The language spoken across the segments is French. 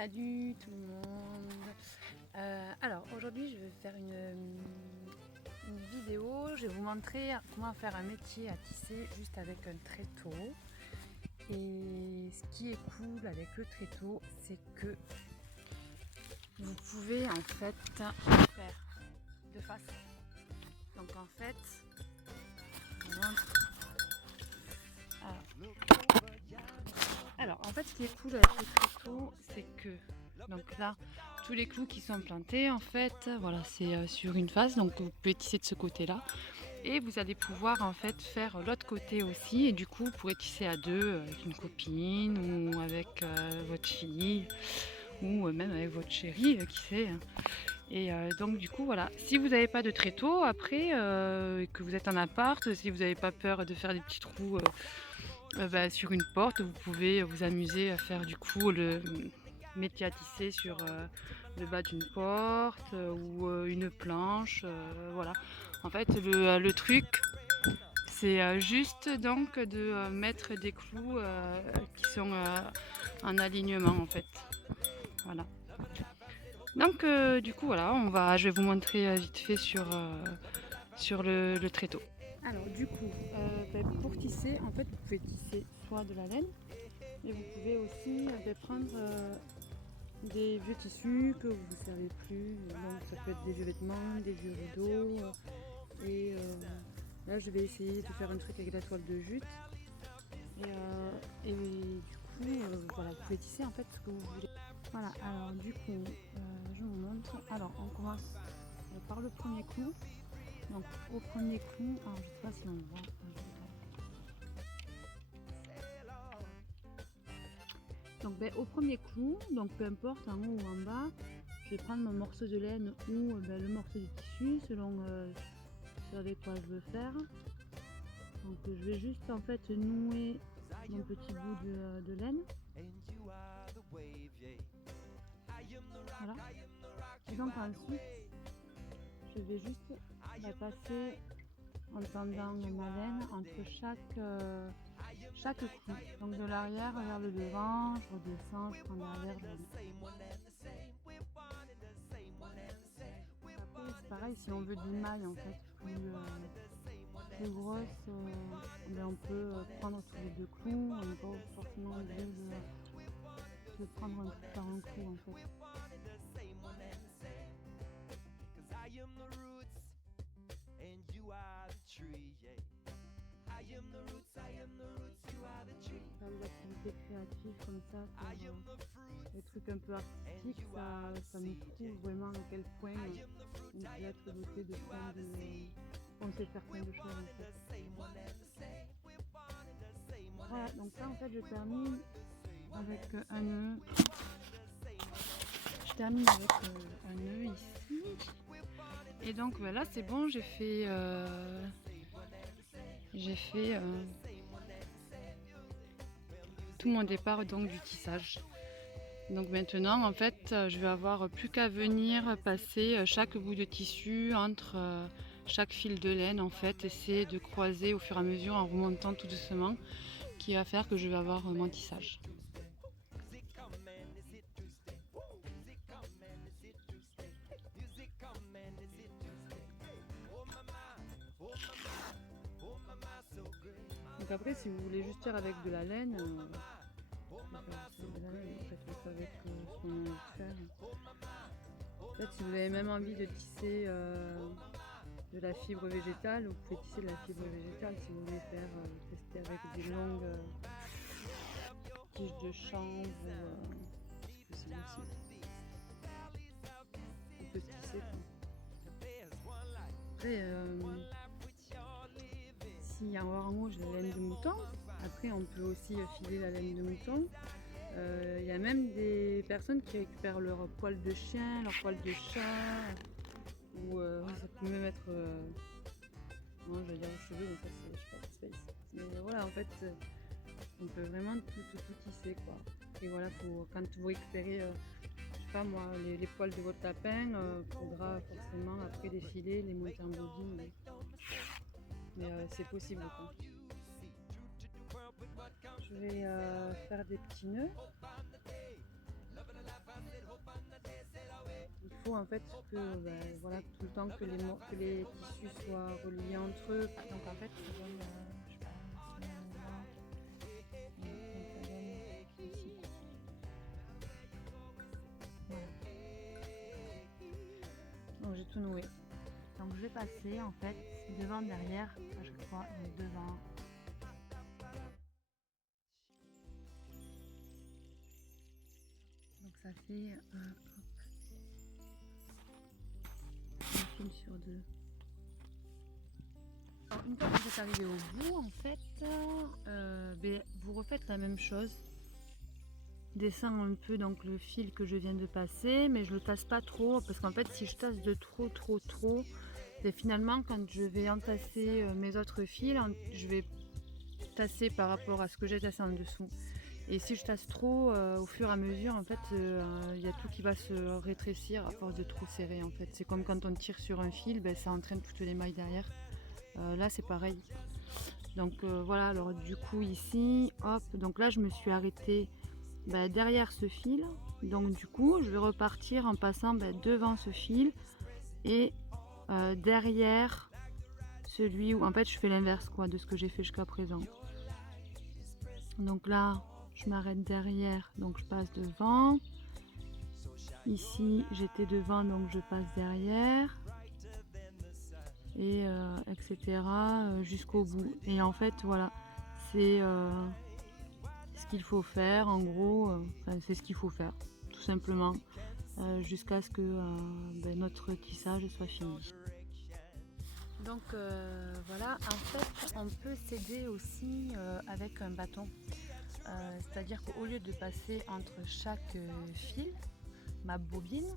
Salut tout le monde. Alors aujourd'hui je vais faire une vidéo. Je vais vous montrer comment faire un métier à tisser juste avec un tréteau. Et ce qui est cool avec le tréteau, c'est que vous pouvez en fait faire de face. Donc en fait, je vous montre. Alors en fait ce qui est cool avec le tréteau, c'est que donc là tous les clous qui sont plantés en fait voilà c'est sur une face, donc vous pouvez tisser de ce côté là et vous allez pouvoir en fait faire l'autre côté aussi, et du coup vous pourrez tisser à deux avec une copine ou avec votre fille ou même avec votre chérie, qui sait, hein. Et donc du coup voilà, si vous n'avez pas de tréteau après et que vous êtes en appart, si vous n'avez pas peur de faire des petits trous sur une porte, vous pouvez vous amuser à faire du coup le métier à tisser sur le bas d'une porte ou une planche, voilà. En fait le truc c'est juste donc de mettre des clous qui sont en alignement en fait, voilà. Donc du coup voilà, je vais vous montrer vite fait sur le tréteau. Alors du coup, pour tisser, en fait vous pouvez tisser soit de la laine, mais vous pouvez aussi prendre des vieux tissus que vous ne servez plus. Donc ça peut être des vieux vêtements, des vieux rideaux. Et là je vais essayer de faire un truc avec la toile de jute. Et du coup, voilà, vous pouvez tisser en fait ce que vous voulez. Voilà, alors du coup, je vous montre. Alors on commence par le premier clou. Donc au premier clou, alors je sais pas si on voit. Donc au premier clou, donc peu importe en haut ou en bas, je vais prendre mon morceau de laine ou le morceau de tissu selon ce avec quoi je veux faire. Donc je vais juste en fait nouer mon petit bout de laine. Voilà. Et donc ensuite, je vais juste la passer en tendant ma laine entre chaque clou. Donc de l'arrière vers le devant, je redescends, je prends derrière. Après c'est pareil, si on veut des mailles en fait plus grosses, on peut prendre tous les deux clous, on n'est pas forcément obligé de prendre un clou par un clou en fait. Faire des activités créatives comme ça, des trucs un peu artistiques, ça nous prouve vraiment à quel point on peut être doté de plein on sait faire plein de choses en fait. Voilà, donc là en fait je termine avec un nœud. Je termine avec un nœud ici. Et donc là c'est bon, j'ai fait tout mon départ donc du tissage. Donc maintenant en fait je vais avoir plus qu'à venir passer chaque bout de tissu entre chaque fil de laine en fait, essayer de croiser au fur et à mesure en remontant tout doucement, qui va faire que je vais avoir mon tissage. Donc après si vous voulez juste faire avec de la laine, avec ce qu'on a envie de faire. En fait, si vous avez même envie de tisser de la fibre végétale, vous pouvez tisser de la fibre végétale. Si vous voulez faire tester avec des longues tiges de chanvre, c'est possible aussi. On peut se tisser. Après, si en haut j'ai la laine de mouton, après on peut aussi filer la laine de mouton. Il y a même des personnes qui récupèrent leur poil de chien, leur poil de chat, ou ça peut même être moi je vais dire aux cheveux, donc ça c'est, je sais pas, space. Mais voilà, en fait on peut vraiment tout tisser quoi. Et voilà, quand vous récupérez je sais pas moi, les poils de votre lapin, il faudra forcément après les filer, les monter en bobine, mais c'est possible quoi. Je vais faire des petits nœuds. faut en fait que, voilà, tout le temps que les tissus soient reliés entre eux. Donc en fait, ça donne, je sais pas, donc ça donne ici. Voilà. Donc j'ai tout noué. Donc je vais passer en fait devant, derrière à chaque fois, donc devant. Donc ça fait un fil sur deux. Alors, une fois que vous êtes arrivé au bout, en fait, vous refaites la même chose. Descends un peu donc le fil que je viens de passer, mais je le tasse pas trop parce qu'en fait, si je tasse de trop, finalement, quand je vais entasser mes autres fils, je vais tasser par rapport à ce que j'ai tassé en dessous. Et si je tasse trop, au fur et à mesure, en fait, il y a tout qui va se rétrécir à force de trop serrer. En fait, c'est comme quand on tire sur un fil, ça entraîne toutes les mailles derrière. Là, c'est pareil. Donc voilà. Alors du coup ici, hop. Donc là, je me suis arrêtée derrière ce fil. Donc du coup, je vais repartir en passant devant ce fil et derrière celui où en fait je fais l'inverse de ce que j'ai fait jusqu'à présent. Donc là, je m'arrête derrière, donc je passe devant. Ici, j'étais devant, donc je passe derrière. Et etc. Jusqu'au bout. Et en fait, voilà, c'est ce qu'il faut faire. En gros, c'est ce qu'il faut faire, tout simplement, jusqu'à ce que notre tissage soit fini. Donc voilà, en fait, on peut s'aider aussi avec un bâton. C'est-à-dire qu'au lieu de passer entre chaque fil, ma bobine,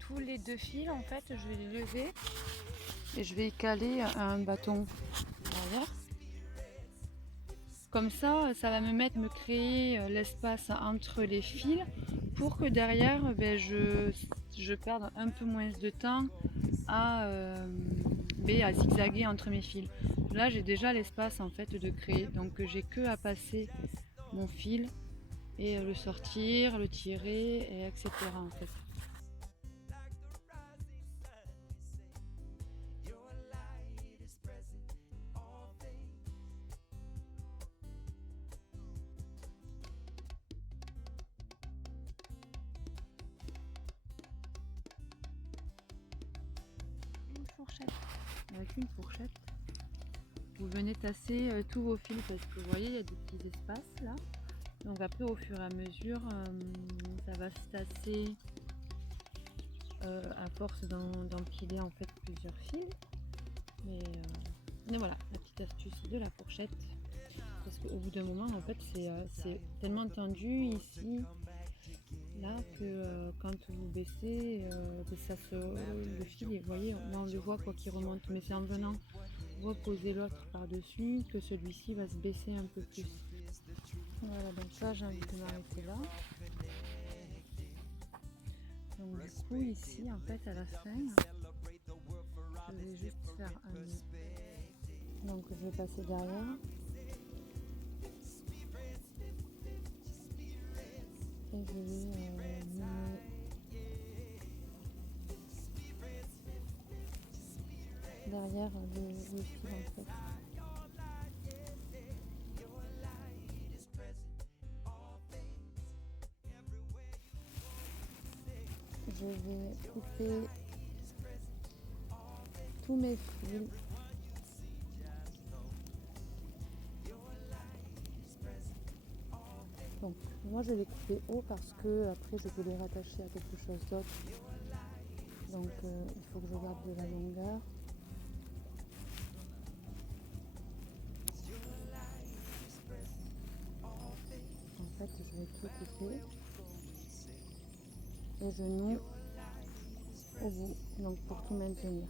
tous les deux fils, en fait, je vais les lever et je vais y caler un bâton derrière. Comme ça, ça va me créer l'espace entre les fils pour que derrière, je perde un peu moins de temps à zigzaguer entre mes fils. Là, j'ai déjà l'espace en fait de créer, donc j'ai que à passer mon fil et le sortir, le tirer, et etc. en fait. Avec une fourchette, vous venez tasser tous vos fils parce que vous voyez, il y a des petits espaces là. Donc après, au fur et à mesure, ça va se tasser à force d'empiler en fait plusieurs fils. Mais voilà, la petite astuce de la fourchette. Parce qu'au bout d'un moment, en fait, c'est tellement tendu ici, là, que quand vous baissez, le fil, vous voyez, on le voit qu'il remonte. Mais c'est en venant reposer l'autre par-dessus que celui-ci va se baisser un peu plus. Voilà, donc là, j'ai envie de m'arrêter là. Donc du coup, ici, en fait, à la fin, je vais juste faire un nœud. Donc je vais passer derrière. Et je vais nouer derrière le fil en fait. Je vais couper tous mes fils. Donc moi je les couper haut parce que après je peux les rattacher à quelque chose d'autre. Donc il faut que je garde de la longueur. En fait je vais tout couper et je noue au bout, donc pour tout maintenir.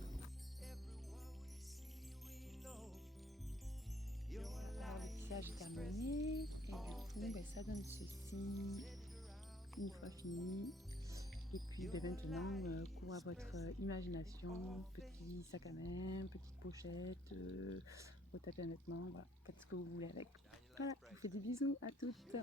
Alors le tissage est terminé et du coup ça donne ceci une fois fini. Et puis maintenant, cours à votre imagination, petit sac à main, petite pochette, retapez un vêtement, voilà, faites ce que vous voulez avec. Voilà, je vous fais des bisous à toutes.